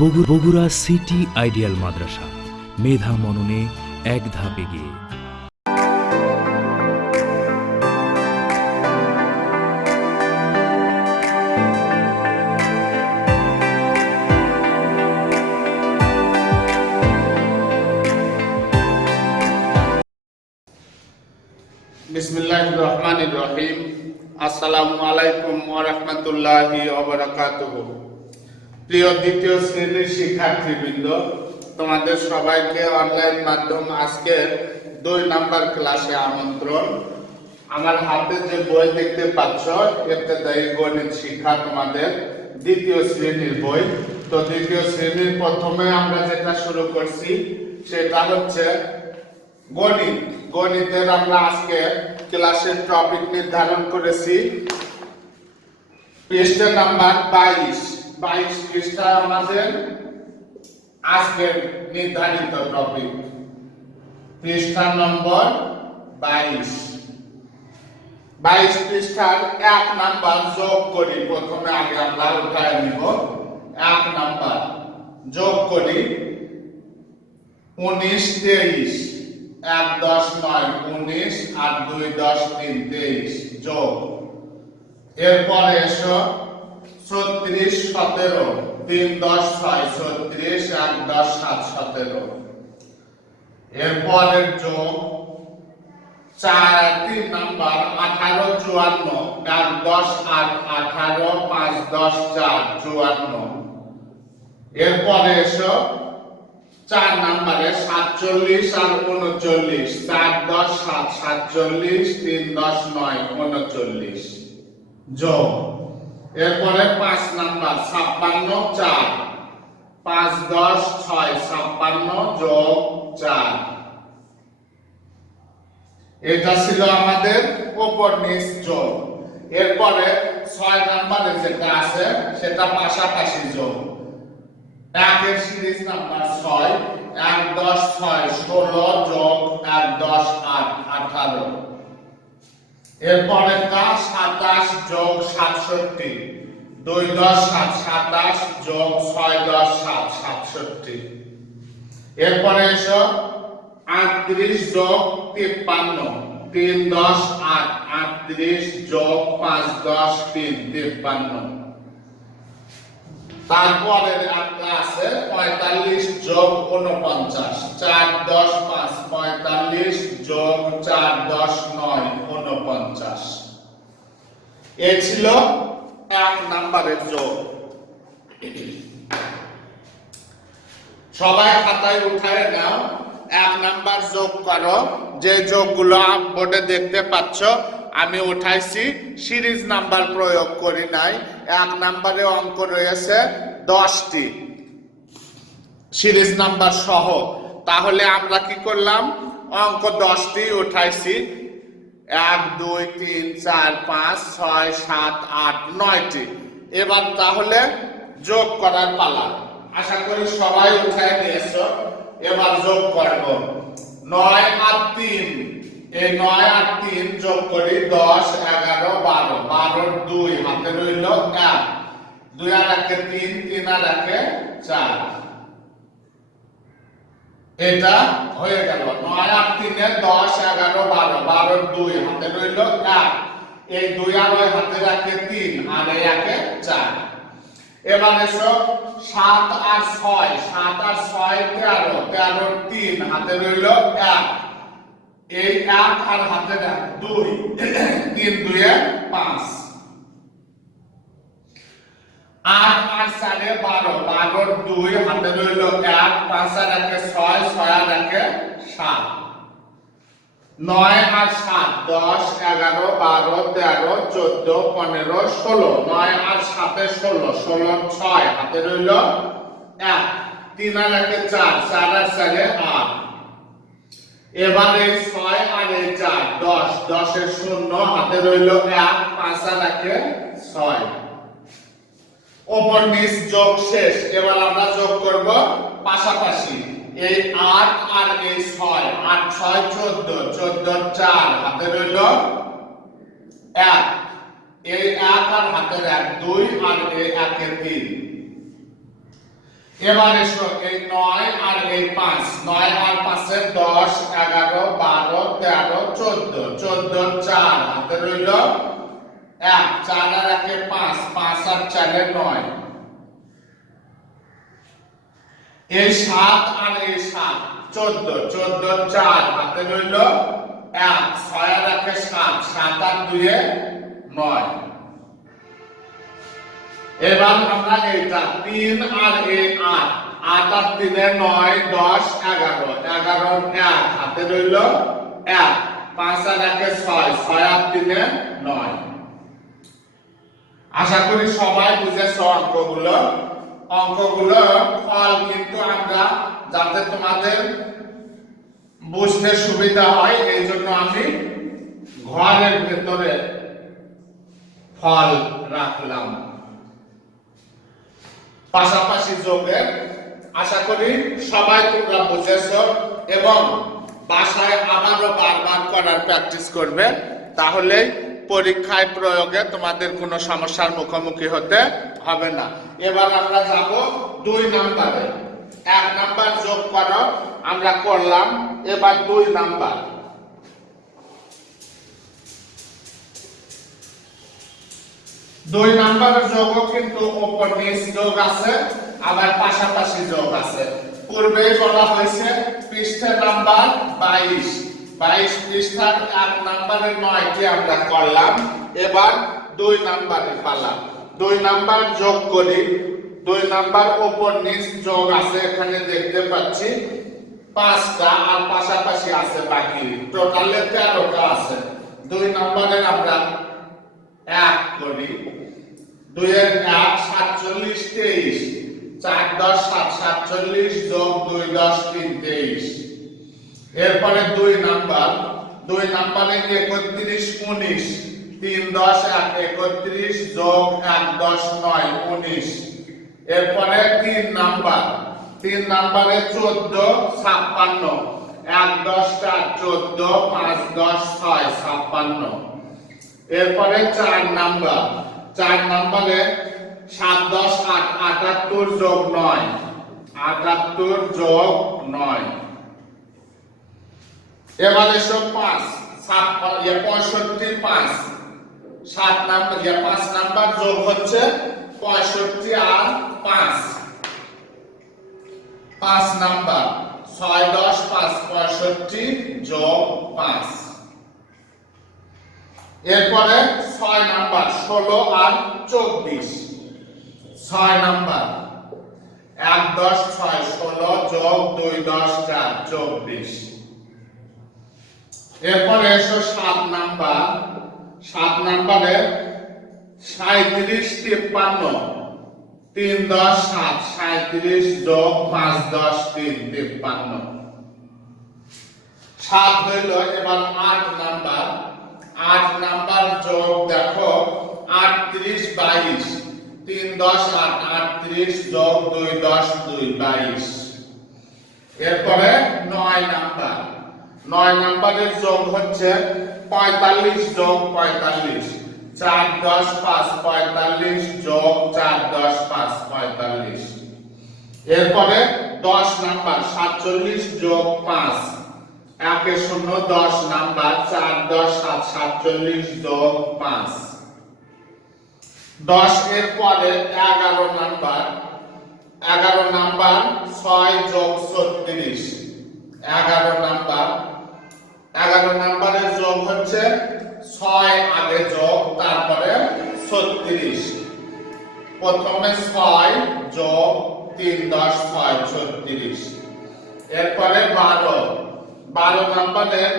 Bogura city ideal মাদ্রাসা, মেধা মননে এক ধাপ এগিয়ে। বিসমিল্লাহির রহমানির রহিম। আসসালামু আলাইকুম ওয়া রাহমাতুল্লাহি ওয়া বারাকাতুহু। প্রিয় দ্বিতীয় শ্রেণীর শিক্ষার্থীবৃন্দ, তোমাদের সবাইকে অনলাইন মাধ্যম আজকের 2 নাম্বার ক্লাসে আমন্ত্রণ। আমার হাতে যে বই দেখতে পাচ্ছ, ইবতেদায়ী গণিত শিক্ষা তোমাদের দ্বিতীয় শ্রেণীর বই। তো দ্বিতীয় শ্রেণীর প্রথমে আমরা যেটা শুরু করছি সেটা হচ্ছে গণিত। গণিতের আমরা আজকে ক্লাসের টপিক নির্ধারণ করেছি পৃষ্ঠা নাম্বার 22 পৃষ্ঠা আমাদের আজকের নির্ধারিত টপিক, পৃষ্ঠা নম্বর 22 পৃষ্ঠার 1 নাম্বার যোগ করি। প্রথমে আগে আমরা উঠায় নিব 1 নাম্বার যোগ করি। 19 23 1 10 9 19 আর 2 10 3 23 যোগ। এরপরে এসো 36 17 3 10 6 36 1 10 7 17। এরপরে যোগ 3 নাম্বার 18 54 1 10 8 18 5 10 4 54। এরপরে এসো 4 নাম্বারে 47 আর 39 4 10 7 47 3 10 9 39 যোগ। এরপরে 5 নাম্বার 56 4 5 10 6 56 যোগ 4। এটা ছিল আমাদের উপর নিচ যোগ। এরপরে 6 নাম্বারে যেটা আছে সেটা পাশাপাশি যোগ। 1 এর সিরিজ নাম্বার 6 1 10 6 16 যোগ 1 10 8 18। এরপরে 27 যোগ 67 2 10 7 27 যোগ 6 10 7 67। এরপরে এসো 38 যোগ 53 3 10 8 38 যোগ 5 10 3 53। তারপরে একটা আছে 45 যোগ 49 4 10 5 45 যোগ 4 10 9 49। এই ছিল 1 নাম্বারের যোগ। সবাই খাতায় উঠায় নাও, 1 নাম্বার যোগ করো। যে যোগগুলো বোর্ডে দেখতে পাচ্ছ আমি উঠাইছি, সিরিজ নাম্বার প্রয়োগ করি নাই। 1 নাম্বারে অঙ্ক রয়েছে 10টি সিরিজ নাম্বার সহ। তাহলে আমরা কি করলাম, অঙ্ক 10টি উঠাইছি। 1 2 3 4 5 6 7 8 9টি। এবার তাহলে যোগ করার পালা। আশা করি সবাই উঠায় নিয়েছো। এবার যোগ করব। 9 আর 3, এই 9 আর 3 যোগ করি 10 11 12 12 2 হাতে রইল 1 2 আর 1 3 3 আর 1 4। এটা হয়ে গেল 9 আর 3 এ 10 11 12 12 2 হাতে রইল 1 এই 2 আর ওই হাতে রাখে 3 আর এই 1 4। এবার এসো 7 আর 6 7 আর 6 13 13 3 হাতে রইল 1 এই 1 আর হাতে রাখ 2 3 2 এ 5। 8 আর 4 এ 12 12 2 হাতে রইল 1 5 আর 1 6 6 আর 1 7। 9 আর 7 10 11 12 13 14 15 16 9 আর 7 16 16 6 হাতে রইল 1 3 আর 1 4 4 আর 4 8। এবার এই 6 আর এই 4 10 10 এর 0 হাতে রইল 1 5 আর 1 6। উপর নিচ যোগ শেষ। এবার আমরা যোগ করব পাশাপাশি। এই 8 আর এই 6 8 6 14 14 4 হাতে রইল 1 এই 1 আর হাতের 1 2 আর এই 1 এর 3। এবার এসো এই 9 আর এই 5, 9 আর 5 এর 10 11 12 13 14, 14 4 হাতে রইল 1, 4 আর 1 এ 5, 5 আর 4 এ 9, এই 7 আর এই 7 14, 14 4 হাতে রইল 1, 6 আর 1 এ 7, 7 আর 2 এ 9। এবার আমরা এইটা 3 আর এই 8, 8 আর 3 এ 9 10 11, 11 1 হাতে রইল 1, 5 আর 1 এ 6, 6 আর 3 এ 9। আশা করি সবাই বুঝেছো অঙ্কগুলো ফল কিন্তু আমরা যাতে তোমাদের বুঝতে সুবিধা হয় এই জন্য আমি ঘরের ভেতরে ফল রাখলাম, পাশাপাশি যোগের। আশা করি সবাই তোমরা বুঝেছো এবং বাসায় আবারও বারবার করার প্র্যাকটিস করবে, তাহলে পরীক্ষায় প্রয়োগে তোমাদের কোনো সমস্যার মুখোমুখি হতে হবে না। এবার আমরা যাব 2 নম্বরে। 1 নাম্বার যোগ করো আমরা করলাম, এবার 2 নাম্বার। 2 নাম্বারের যোগও কিন্তু উপর নিচ যোগ আছে, আবার পাশাপাশি যোগ আছে। পূর্বেই বলা হয়েছে পৃষ্ঠা নাম্বার 22, 22 পৃষ্ঠার 1 নাম্বারের 9টি আমরা করলাম। এবার 2 নাম্বারে পালা। 2 নাম্বার যোগ করি। 2 নাম্বার উপর নিচ যোগ আছে, এখানে দেখতে পাচ্ছি 5টা আর পাশাপাশি আছে বাকি, টোটালে 13টা আছে। 2 নাম্বারের আমরা 1 করি। 2 এর 1 47 23, 4 10 7, 47 যোগ 2 10 3 23। এরপরে 2 নাম্বার, 2 নাম্বারে 31 19, 3 10 1 31 যোগ 1 10 9 19। এরপরে 3 নাম্বার, 3 নাম্বারে 14 56, 1 10 4 14, 5 10 6 56। এরপরে 4 নাম্বার, 4 নাম্বারে 7 10 8 78 যোগ 9, 78 যোগ 9। এবারে সব 5 65 5, 7 নাম্বার 5 নাম্বার যোগ হচ্ছে 65 আর 5, 5 নাম্বার 6 10 5 65 যোগ 5। এরপরে 6 নাম্বার 16 আর 24, 6 নাম্বার 1 10 6 16 যোগ 2 10 4 24। এরপরে এসো 7 নাম্বার, 7 নাম্বারে 37 53, 3 10 7 37 যোগ 5 10 3 53। 7 হইল। এবার 8 নাম্বার, 8 নাম্বার যোগ দেখো 38 22, 3 10 8 38 যোগ 2 10 2 22। এরপরে 9 নাম্বার, 9 নাম্বারের যোগ হচ্ছে 45 যোগ 45, 4 10 5 45 যোগ 4 10 5 45। এরপরে 10 নাম্বার 47 যোগ 5, 1 এ 0 10 নাম্বার 4 10 7 47 যোগ 5। 10 এর পরে 11 নাম্বার, 11 নাম্বার 6 যোগ 36, 11 নাম্বার, 11 নাম্বারের যোগ হচ্ছে 6 আগে যোগ তারপরে 36। প্রথমে 6 যোগ 3 10 6 36। এরপরে 12, 12 নাম্বারের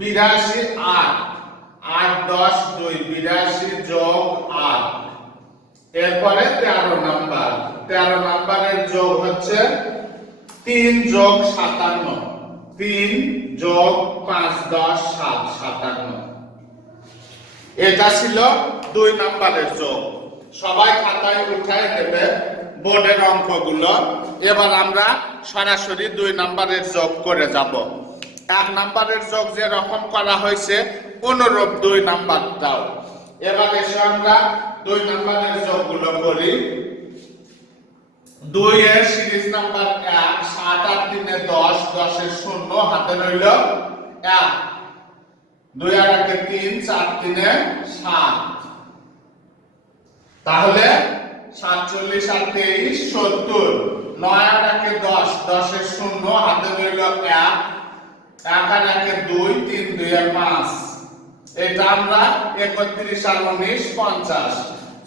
82 8, 8 10 2 82 যোগ 8। এরপরে 13 নাম্বার, 13 নাম্বারের যোগ হচ্ছে 3 যোগ 57, 3 যোগ 5 10 7 57। এটা ছিল 2 নাম্বারের যোগ। সবাই খাতায় উঠায় নেবে বোর্ডের অঙ্কগুলো। এবার আমরা সরাসরি 2 নাম্বারের যোগ করে যাব। 1 নাম্বারের যোগ যে রকম করা হয়েছে অনুরূপ 2 নাম্বারটাও। এবার এসে আমরা 2 নাম্বারের যোগগুলো করি। 2 এর সিরিজ নাম্বার 1, 7 আর 3 এ 10, 10 এর 0 হাতে রইল 1, 2 আর 1 এ 3, 4 3 এ 7, তাহলে 47 আর 23 70, 9 আর 1 এ 10, 10 এর 0 হাতে রইল 1, 1 আর 1 এ 2, 3 2 এ 5, এটা আমরা 31 আর 19 50,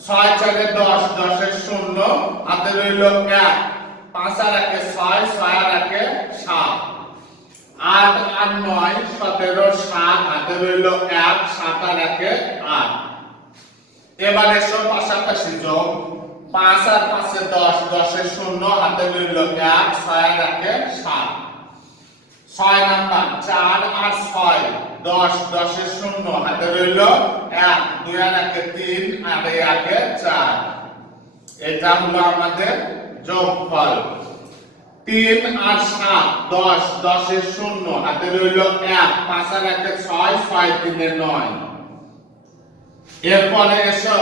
6 4 এ 10, 10 এর 0 হাতে রইল 1, 5 আর 1 এ 6, 6 আর 1 এ 7, 8 আর 9 17 7 হাতে রইল 1, 7 আর 1 এ 8। এবারে সব পাশাপাশি যোগ, 5 আর 5 এ 10, 10 এর 0 হাতে রইল 1, 6 আর 1 এ 7, 6 নাম্বার 4 আর 6, 10, 10 এর 0 হাতে রইল 1, 2 আর 1 এ 3 আর 1 এ 4, এটা হলো আমাদের যোগফল। 3 আর 7, 10, 10 এর 0 হাতে রইল 1, 5 আর 1 এ 6, 6 3 এ 9। এরপরে এসো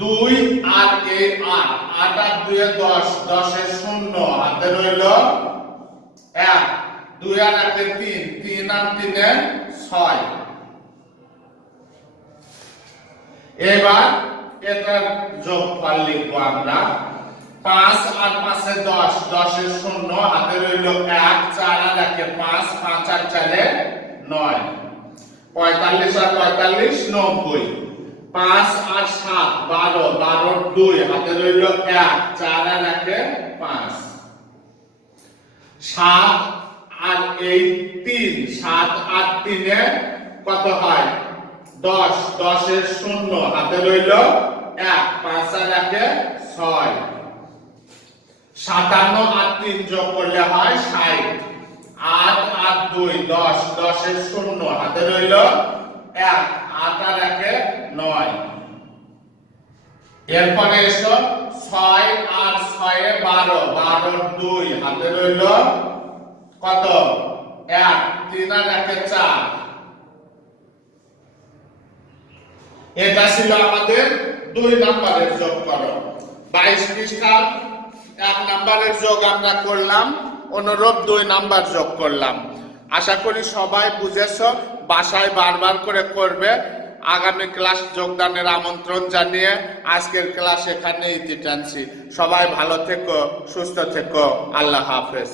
2 আর 8, 8 আর 2 এ 10, 10 এর 0 হাতে রইল 1, 2 আর 1 এ 3, 3 আর 3 এ 6। এবার এটার যোগফল লিখবো আমরা। 5 আর 5 এ 10, 10 এর 0 হাতে রইল 1, 4 আর 1 এ 5, 5 আর 4 এ 9, 45 আর 45 90, 5 আর 7 12, 12 আর 2 হাতে রইল 1, 4 আর 1 এ 5, 7 আর 3, 7 আর 3 এ কত হয় 10, 10 এর 0 হাতে রইল 1, 5 আর 1 এ 6, 57 আর 3 যোগ করলে হয় 60, 8 আর 2 10, 10 এর 0 হাতে রইল 1, 8 আর 1 এ 9। এরপরে এসো 6 আর 6 এ 12, 12 আর 2 হাতে রইল কত 1, 3 আর 1 এ 4। এটা ছিল আমাদের 2 নম্বরের যোগ করো। 22 পৃষ্ঠা 1 নম্বরের যোগ আমরা করলাম, অনুরূপ 2 নাম্বার যোগ করলাম। আশা করি সবাই বুঝেছো, বাসায় বারবার করে করবে। আগামী ক্লাস যোগদানের আমন্ত্রণ জানিয়ে আজকের ক্লাস এখানেই ইতি টানছি। সবাই ভালো থেকো, সুস্থ থেকো, আল্লাহ হাফেজ।